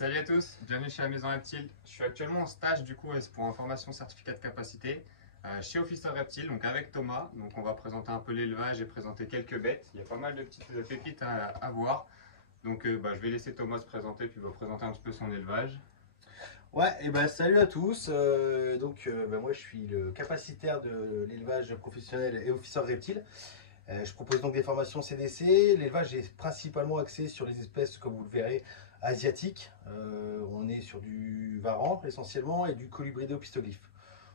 Salut à tous, bienvenue chez la Maison Reptile. Je suis actuellement en stage du coup pour une formation certificat de capacité chez Officer Reptile, donc avec Thomas. Donc on va présenter un peu l'élevage et présenter quelques bêtes. Il y a pas mal de petites pépites à voir. Donc je vais laisser Thomas se présenter puis il va présenter un petit peu son élevage. Ouais, et ben salut à tous. Moi je suis le capacitaire de l'élevage professionnel et Officer Reptile. Je propose donc des formations CDC. L'élevage est principalement axé sur les espèces, comme vous le verrez, asiatiques. On est sur du varan essentiellement et du colibridé au pistoglyphe.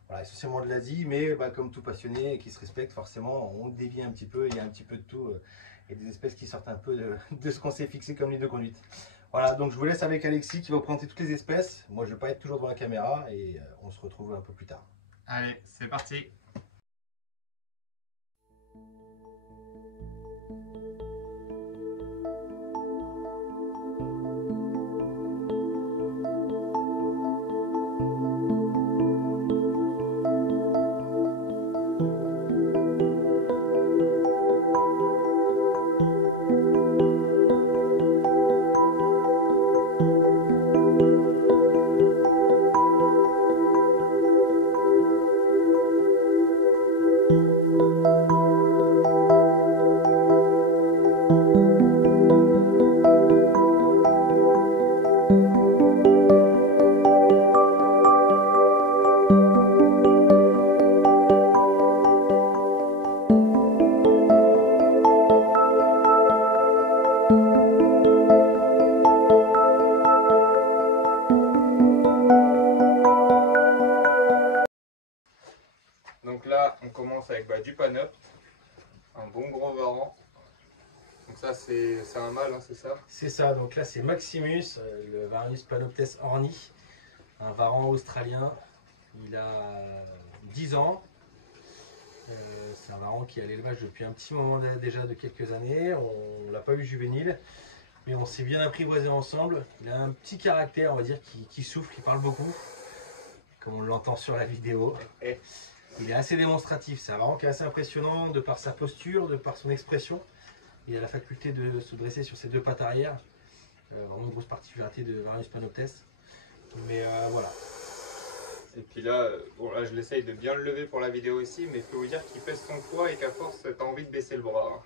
Voilà, essentiellement de l'Asie, mais comme tout passionné qui se respecte, forcément, on dévie un petit peu. Il y a un petit peu de tout et des espèces qui sortent un peu de ce qu'on s'est fixé comme ligne de conduite. Voilà, donc je vous laisse avec Alexis qui va vous présenter toutes les espèces. Moi, je ne vais pas être toujours devant la caméra et on se retrouve un peu plus tard. Allez, c'est parti! Donc là, on commence avec du Panop, un bon gros varan. Donc ça, c'est un mâle, hein, c'est ça? C'est ça, donc là c'est Maximus, le Varius Panoptes orni, un varan australien. Il a 10 ans. C'est un varan qui est à l'élevage depuis un petit moment déjà, de quelques années. On ne l'a pas eu juvénile, mais on s'est bien apprivoisé ensemble. Il a un petit caractère, on va dire, qui souffle, qui parle beaucoup, comme on l'entend sur la vidéo. Il est assez démonstratif, c'est un varan qui est assez impressionnant de par sa posture, de par son expression. Il a la faculté de se dresser sur ses deux pattes arrière. Vraiment une grosse particularité de Varius Panoptes. Mais voilà. Et puis là, là je l'essaye de bien le lever pour la vidéo aussi, mais il faut vous dire qu'il pèse son poids et qu'à force, tu as envie de baisser le bras.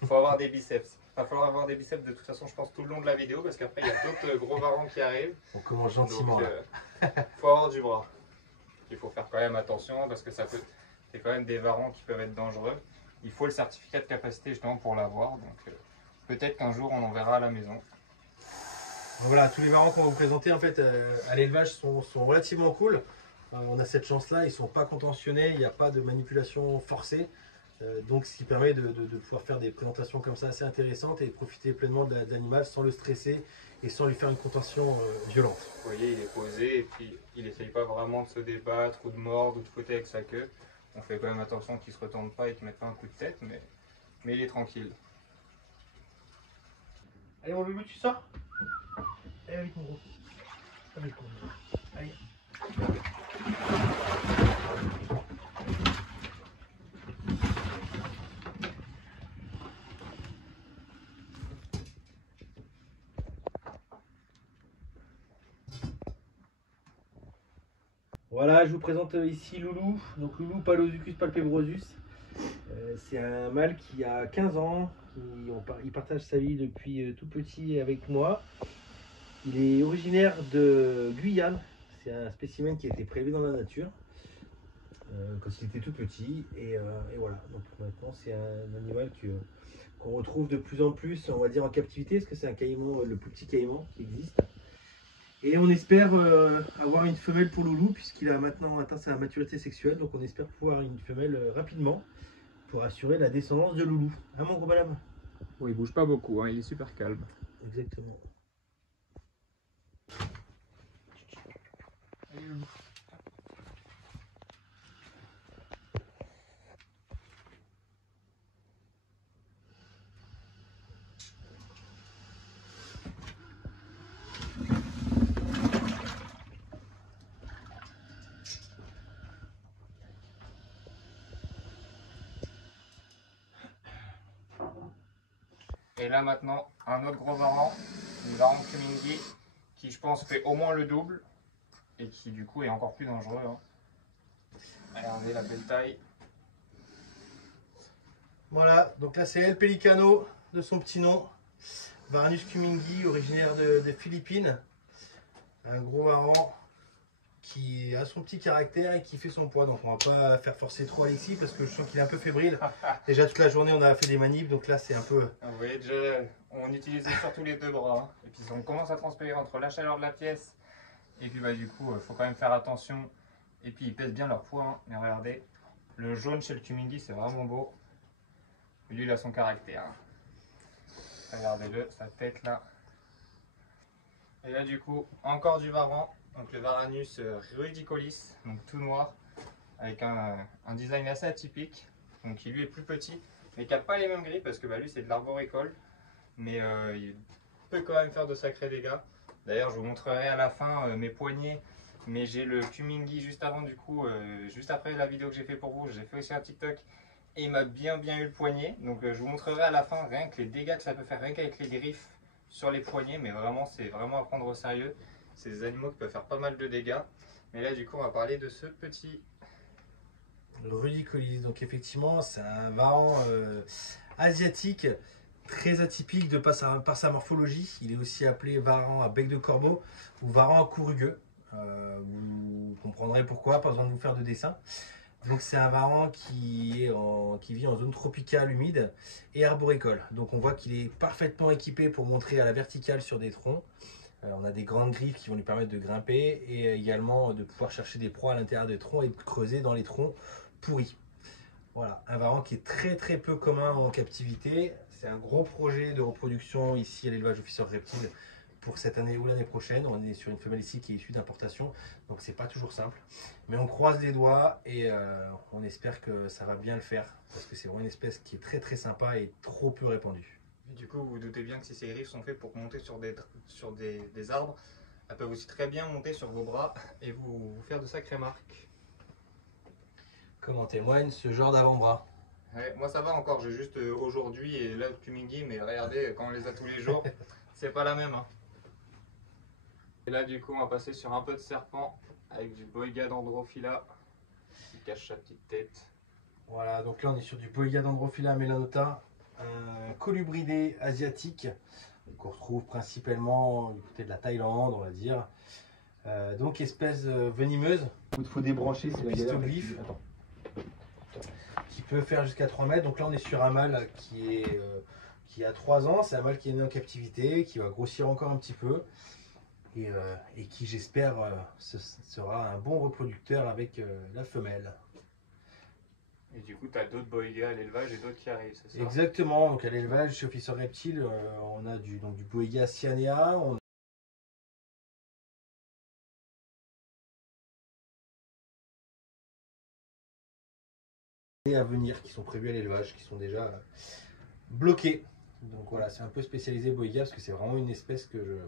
Il faut avoir des biceps. Il va falloir avoir des biceps de toute façon, je pense, tout le long de la vidéo, parce qu'après, il y a d'autres gros varans qui arrivent. On commence gentiment. Donc, faut avoir du bras. Il faut faire quand même attention, parce que c'est quand même des varans qui peuvent être dangereux. Il faut le certificat de capacité justement pour l'avoir. Donc peut-être qu'un jour, on en verra à la maison. Donc voilà, tous les varans qu'on va vous présenter en fait à l'élevage sont relativement cool. On a cette chance-là, ils ne sont pas contentionnés, il n'y a pas de manipulation forcée. Donc ce qui permet de pouvoir faire des présentations comme ça assez intéressantes et profiter pleinement de l'animal sans le stresser et sans lui faire une contention violente. Vous voyez, il est posé et puis il n'essaye pas vraiment de se débattre ou de mordre ou de fouetter avec sa queue. On fait quand même attention qu'il ne se retourne pas et qu'il ne mette pas un coup de tête, mais il est tranquille. Allez mon bébé, tu sors? Allez avec mon gros. Avec mon gros. Allez. Voilà, je vous présente ici Loulou. Donc Loulou Palosuchus palpebrosus. C'est un mâle qui a 15 ans. Il partage sa vie depuis tout petit avec moi. Il est originaire de Guyane. C'est un spécimen qui a été prélevé dans la nature quand il était tout petit. Et voilà, donc maintenant c'est un animal qu'on retrouve de plus en plus, on va dire, en captivité, parce que c'est un caïman, le plus petit caïman qui existe. Et on espère avoir une femelle pour Loulou, puisqu'il a maintenant atteint sa maturité sexuelle. Donc on espère pouvoir une femelle rapidement pour assurer la descendance de Loulou. Hein mon gros balame? Bon, il bouge pas beaucoup, hein, il est super calme. Exactement. Allez Loulou. Et là maintenant, un autre gros varan, une varan Kumingui. qui je pense fait au moins le double et qui du coup est encore plus dangereux. Hein. Regardez la belle taille. Voilà, donc là c'est El Pelicano de son petit nom. Varanus cumingi, originaire des Philippines. Un gros varan qui a son petit caractère et qui fait son poids. Donc on va pas faire forcer trop Alexis parce que je sens qu'il est un peu fébrile. Déjà toute la journée on a fait des manips, donc là c'est un peu... Vous voyez déjà, on utilisait surtout les deux bras. Hein. Et puis on commence à transpirer entre la chaleur de la pièce. Et puis bah, du coup, il faut quand même faire attention. Et puis ils pèsent bien leur poids. Hein. Mais regardez, le jaune chez le cumingi c'est vraiment beau. Lui il a son caractère. Hein. Regardez-le, sa tête là. Et là du coup, encore du varan. Donc le Varanus rudicolis, donc tout noir, avec un design assez atypique, donc qui lui est plus petit, mais qui n'a pas les mêmes grilles parce que bah, lui c'est de l'arboricole, mais il peut quand même faire de sacrés dégâts. D'ailleurs je vous montrerai à la fin mes poignets, mais j'ai le cumingi juste avant du coup, juste après la vidéo que j'ai fait pour vous, j'ai fait aussi un TikTok et il m'a bien eu le poignet, donc je vous montrerai à la fin rien que les dégâts que ça peut faire, rien qu'avec les griffes sur les poignets, mais vraiment c'est vraiment à prendre au sérieux. C'est des animaux qui peuvent faire pas mal de dégâts. Mais là, du coup, on va parler de ce petit Rudicolis. Donc effectivement, c'est un varan asiatique très atypique par sa morphologie. Il est aussi appelé varan à bec de corbeau ou varan à cou rugueux. Vous comprendrez pourquoi, pas besoin de vous faire de dessin. Donc c'est un varan qui vit en zone tropicale humide et arboricole. Donc on voit qu'il est parfaitement équipé pour monter à la verticale sur des troncs. On a des grandes griffes qui vont lui permettre de grimper et également de pouvoir chercher des proies à l'intérieur des troncs et de creuser dans les troncs pourris. Voilà, un varan qui est très peu commun en captivité. C'est un gros projet de reproduction ici à l'élevage Officer Reptile pour cette année ou l'année prochaine. On est sur une femelle ici qui est issue d'importation, donc c'est pas toujours simple. Mais on croise les doigts et on espère que ça va bien le faire parce que c'est vraiment une espèce qui est très sympa et trop peu répandue. Du coup, vous vous doutez bien que si ces griffes sont faites pour monter sur des arbres, elles peuvent aussi très bien monter sur vos bras et vous faire de sacrées marques. Comme en témoigne ce genre d'avant-bras. Ouais, moi ça va encore, j'ai juste aujourd'hui et là le cumingi, mais regardez, quand on les a tous les jours, c'est pas la même. Hein. Et là du coup, on va passer sur un peu de serpent avec du Boiga dendrophila qui cache sa petite tête. Voilà, donc là on est sur du Boiga dendrophila melanota, un colubridé asiatique qu'on retrouve principalement du côté de la Thaïlande, on va dire. Donc espèce venimeuse. Il faut débrancher, c'est la pistoglyphe. Qui peut faire jusqu'à 3 mètres. Donc là on est sur un mâle qui a 3 ans. C'est un mâle qui est né en captivité, qui va grossir encore un petit peu. Et qui j'espère sera un bon reproducteur avec la femelle. Et du coup, tu as d'autres boigas à l'élevage et d'autres qui arrivent, c'est ça? Exactement, donc à l'élevage, chez Officer Reptile, on a du Boiga cyanea, à venir qui sont prévus à l'élevage, qui sont déjà bloqués. Donc voilà, c'est un peu spécialisé Boiga parce que c'est vraiment une espèce que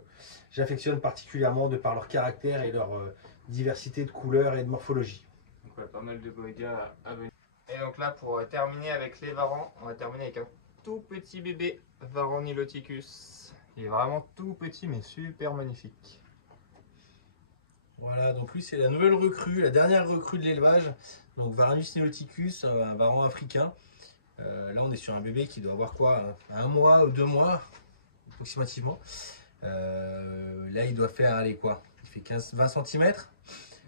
j'affectionne particulièrement de par leur caractère et leur diversité de couleurs et de morphologie. Donc ouais, pas mal de boigas à venir. Et donc là, pour terminer avec les varans, on va terminer avec un tout petit bébé varan niloticus. Il est vraiment tout petit mais super magnifique. Voilà, donc lui c'est la nouvelle recrue, la dernière recrue de l'élevage. Donc Varanus niloticus, un varan africain. Là on est sur un bébé qui doit avoir quoi, 1 mois ou 2 mois approximativement. Là il doit faire, allez quoi, il fait 15-20 cm.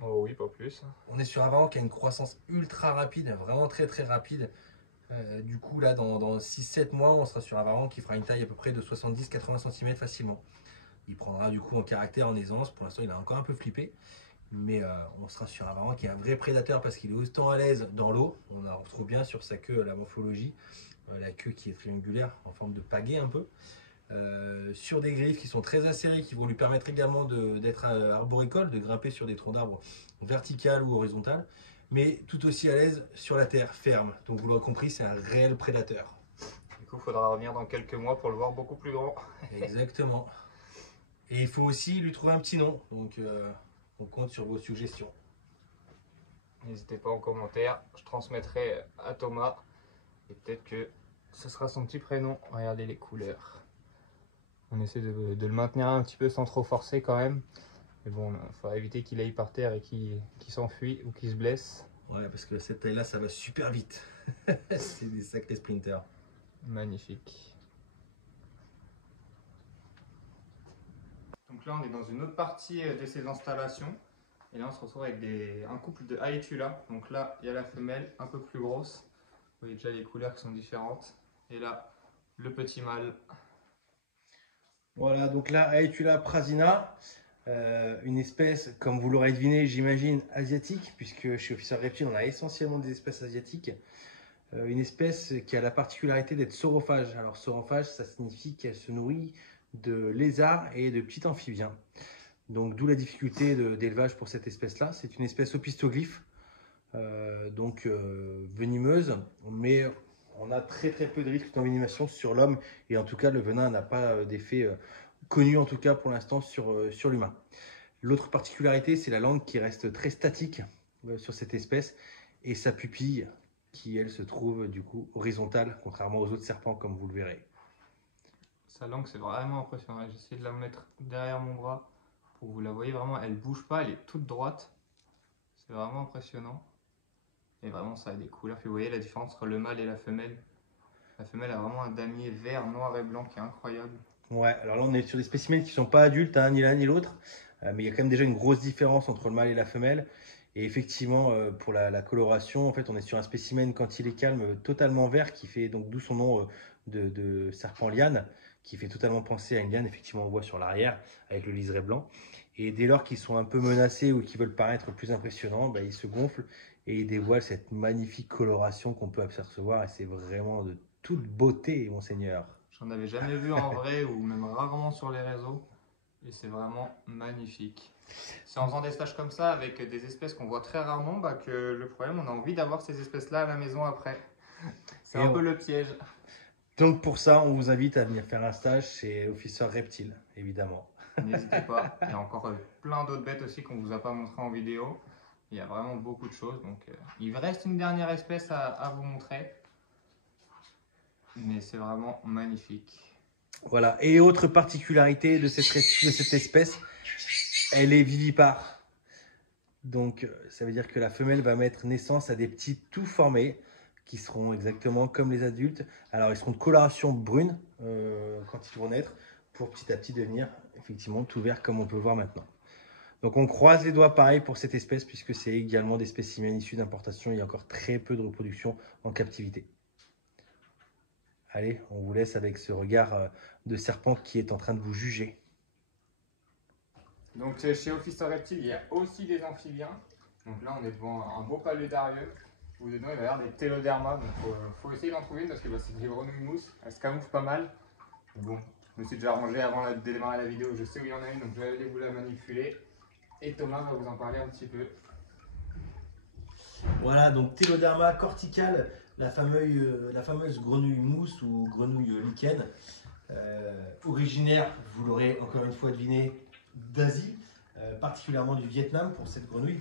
Oh oui, pas plus. On est sur un varan qui a une croissance ultra rapide, vraiment très rapide. Du coup là dans 6-7 mois on sera sur un varan qui fera une taille à peu près de 70-80 cm facilement. Il prendra du coup en caractère, en aisance. Pour l'instant il a encore un peu flippé. Mais on sera sur un varan qui est un vrai prédateur parce qu'il est autant à l'aise dans l'eau. On la retrouve bien sur sa queue, la morphologie. La queue qui est triangulaire en forme de pagaie un peu. Sur des griffes qui sont très acérées, qui vont lui permettre également d'être arboricole, de grimper sur des troncs d'arbres verticales ou horizontales, mais tout aussi à l'aise sur la terre, ferme. Donc vous l'aurez compris, c'est un réel prédateur. Du coup, il faudra revenir dans quelques mois pour le voir beaucoup plus grand. Exactement. Et il faut aussi lui trouver un petit nom, donc on compte sur vos suggestions. N'hésitez pas en commentaire, je transmettrai à Thomas et peut-être que ce sera son petit prénom. Regardez les couleurs. On essaie de le maintenir un petit peu sans trop forcer quand même. Mais bon, il faudra éviter qu'il aille par terre et qu'il s'enfuit ou qu'il se blesse. Ouais, parce que cette taille-là, ça va super vite. C'est des sacrés sprinters. Magnifique. Donc là, on est dans une autre partie de ces installations. Et là, on se retrouve avec un couple de Haetula. Donc là, il y a la femelle un peu plus grosse. Vous voyez déjà les couleurs qui sont différentes. Et là, le petit mâle. Voilà, donc là, Haetula prasina, une espèce, comme vous l'aurez deviné, j'imagine, asiatique, puisque chez Officer Reptile, on a essentiellement des espèces asiatiques. Une espèce qui a la particularité d'être saurophage. Alors, saurophage, ça signifie qu'elle se nourrit de lézards et de petits amphibiens. Donc, d'où la difficulté d'élevage pour cette espèce-là. C'est une espèce opistoglyphe, venimeuse, mais on a très peu de risques d'envenimation sur l'homme, et en tout cas, le venin n'a pas d'effet connu, en tout cas pour l'instant, sur l'humain. L'autre particularité, c'est la langue qui reste très statique sur cette espèce, et sa pupille qui, elle, se trouve du coup horizontale, contrairement aux autres serpents, comme vous le verrez. Sa langue, c'est vraiment impressionnant. J'ai essayé de la mettre derrière mon bras pour que vous la voyez vraiment. Elle bouge pas, elle est toute droite. C'est vraiment impressionnant. Et vraiment, ça a des couleurs. Puis vous voyez la différence entre le mâle et la femelle. La femelle a vraiment un damier vert, noir et blanc qui est incroyable. Ouais, alors là, on est sur des spécimens qui ne sont pas adultes, hein, ni l'un ni l'autre. Mais il y a quand même déjà une grosse différence entre le mâle et la femelle. Et effectivement, pour la coloration, en fait, on est sur un spécimen, quand il est calme, totalement vert, qui fait donc d'où son nom de serpent liane, qui fait totalement penser à une liane. Effectivement, on voit sur l'arrière avec le liseré blanc. Et dès lors qu'ils sont un peu menacés ou qu'ils veulent paraître plus impressionnants, bah, ils se gonflent et ils dévoilent cette magnifique coloration qu'on peut apercevoir. Et c'est vraiment de toute beauté, monseigneur. J'en avais jamais vu en vrai ou même rarement sur les réseaux. Et c'est vraiment magnifique. C'est en faisant des stages comme ça avec des espèces qu'on voit très rarement que le problème, on a envie d'avoir ces espèces-là à la maison après. C'est un peu le piège. Donc pour ça, on vous invite à venir faire un stage chez Officer Reptile, évidemment. N'hésitez pas. Il y a encore plein d'autres bêtes aussi qu'on ne vous a pas montré en vidéo. Il y a vraiment beaucoup de choses. Donc il reste une dernière espèce à vous montrer. Mais c'est vraiment magnifique. Voilà. Et autre particularité de cette espèce, elle est vivipare. Donc ça veut dire que la femelle va mettre naissance à des petits tout formés qui seront exactement comme les adultes. Alors ils seront de coloration brune quand ils vont naître pour petit à petit devenir effectivement tout vert comme on peut voir maintenant. Donc on croise les doigts pareil pour cette espèce puisque c'est également des spécimens issus d'importation. Il y a encore très peu de reproduction en captivité. Allez, on vous laisse avec ce regard de serpent qui est en train de vous juger. Donc chez Officer Reptile, il y a aussi des amphibiens. Donc là, on est devant un beau paludarium où dedans il va y avoir des télodermas. Donc faut essayer d'en trouver une parce que c'est des grenouilles mousses. Elles se camouflent pas mal. Mais bon, je me suis déjà rangé avant de démarrer la vidéo. Je sais où il y en a une, donc je vais aller vous la manipuler. Et Thomas va vous en parler un petit peu. Voilà, donc Téloderma corticale, la fameuse grenouille mousse ou grenouille lichen, originaire, vous l'aurez encore une fois deviné, d'Asie, particulièrement du Vietnam pour cette grenouille.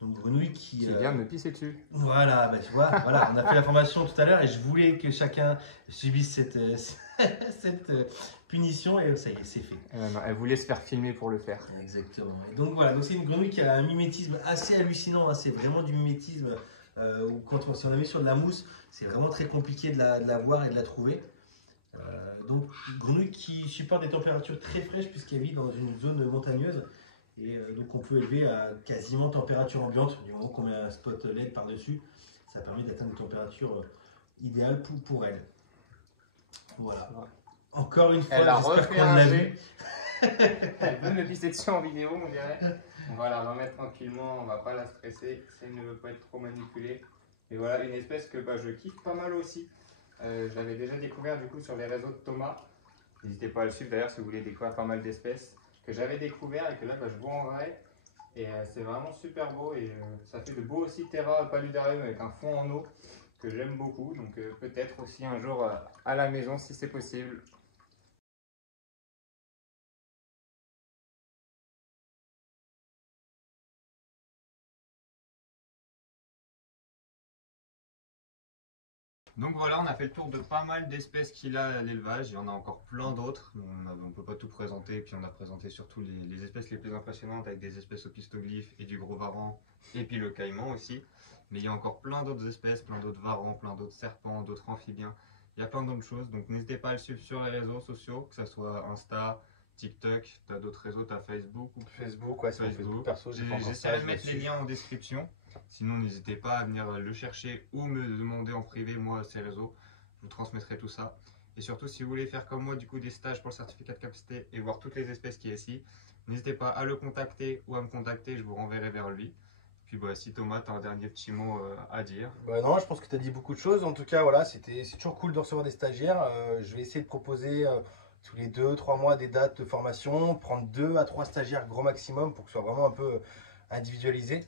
Donc grenouille qui vient de me pisser dessus. Voilà, bah, tu vois, voilà, on a fait la formation tout à l'heure et je voulais que chacun subisse cette punition et ça y est, c'est fait. Non, elle voulait se faire filmer pour le faire. Exactement. Et donc voilà, donc c'est une grenouille qui a un mimétisme assez hallucinant, hein, c'est vraiment du mimétisme. Si on la met sur de la mousse, c'est vraiment très compliqué de la voir et de la trouver. Donc grenouille qui supporte des températures très fraîches puisqu'elle vit dans une zone montagneuse. Et donc on peut élever à quasiment température ambiante, du moment qu'on met un spot LED par-dessus, ça permet d'atteindre une température idéale pour elle. Voilà. Encore une fois, j'espère qu'on l'a vu. Elle veut me pisser dessus en vidéo, on dirait. On va la remettre tranquillement, on va pas la stresser si elle ne veut pas être trop manipulée. Et voilà, une espèce que je kiffe pas mal aussi. Je l'avais déjà découvert du coup sur les réseaux de Thomas. N'hésitez pas à le suivre d'ailleurs si vous voulez découvrir pas mal d'espèces que j'avais découvert et que là je vois en vrai. Et c'est vraiment super beau et ça fait de beaux aussi Terra paludarium avec un fond en eau que j'aime beaucoup. Donc peut-être aussi un jour à la maison si c'est possible. Donc voilà, on a fait le tour de pas mal d'espèces qu'il a à l'élevage. Il y en a encore plein d'autres. On ne peut pas tout présenter. Et puis on a présenté surtout les espèces les plus impressionnantes avec des espèces opistoglyphes et du gros varan. Et puis le caïman aussi. Mais il y a encore plein d'autres espèces, plein d'autres varans, plein d'autres serpents, d'autres amphibiens. Il y a plein d'autres choses. Donc n'hésitez pas à le suivre sur les réseaux sociaux, que ce soit Insta, TikTok. Tu as d'autres réseaux, tu as Facebook ou Facebook, ouais, c'est mon Facebook perso. J'essaierai de mettre les liens en description. Sinon, n'hésitez pas à venir le chercher ou me demander en privé, moi, ces réseaux. Je vous transmettrai tout ça. Et surtout, si vous voulez faire comme moi, du coup, des stages pour le certificat de capacité et voir toutes les espèces qui y a ici, n'hésitez pas à le contacter ou à me contacter, je vous renverrai vers lui. Puis, bah, si Thomas, tu as un dernier petit mot à dire. Bah non, je pense que tu as dit beaucoup de choses. En tout cas, voilà, c'est toujours cool de recevoir des stagiaires. Je vais essayer de proposer tous les 2-3 mois des dates de formation, prendre 2 à 3 stagiaires grand maximum pour que ce soit vraiment un peu individualisé.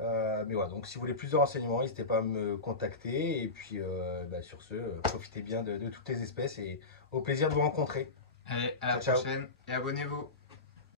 Mais voilà, donc si vous voulez plus de renseignements, n'hésitez pas à me contacter. Et puis bah, sur ce, profitez bien de toutes les espèces et au plaisir de vous rencontrer. Allez, à la Ciao, ciao. prochaine et abonnez-vous.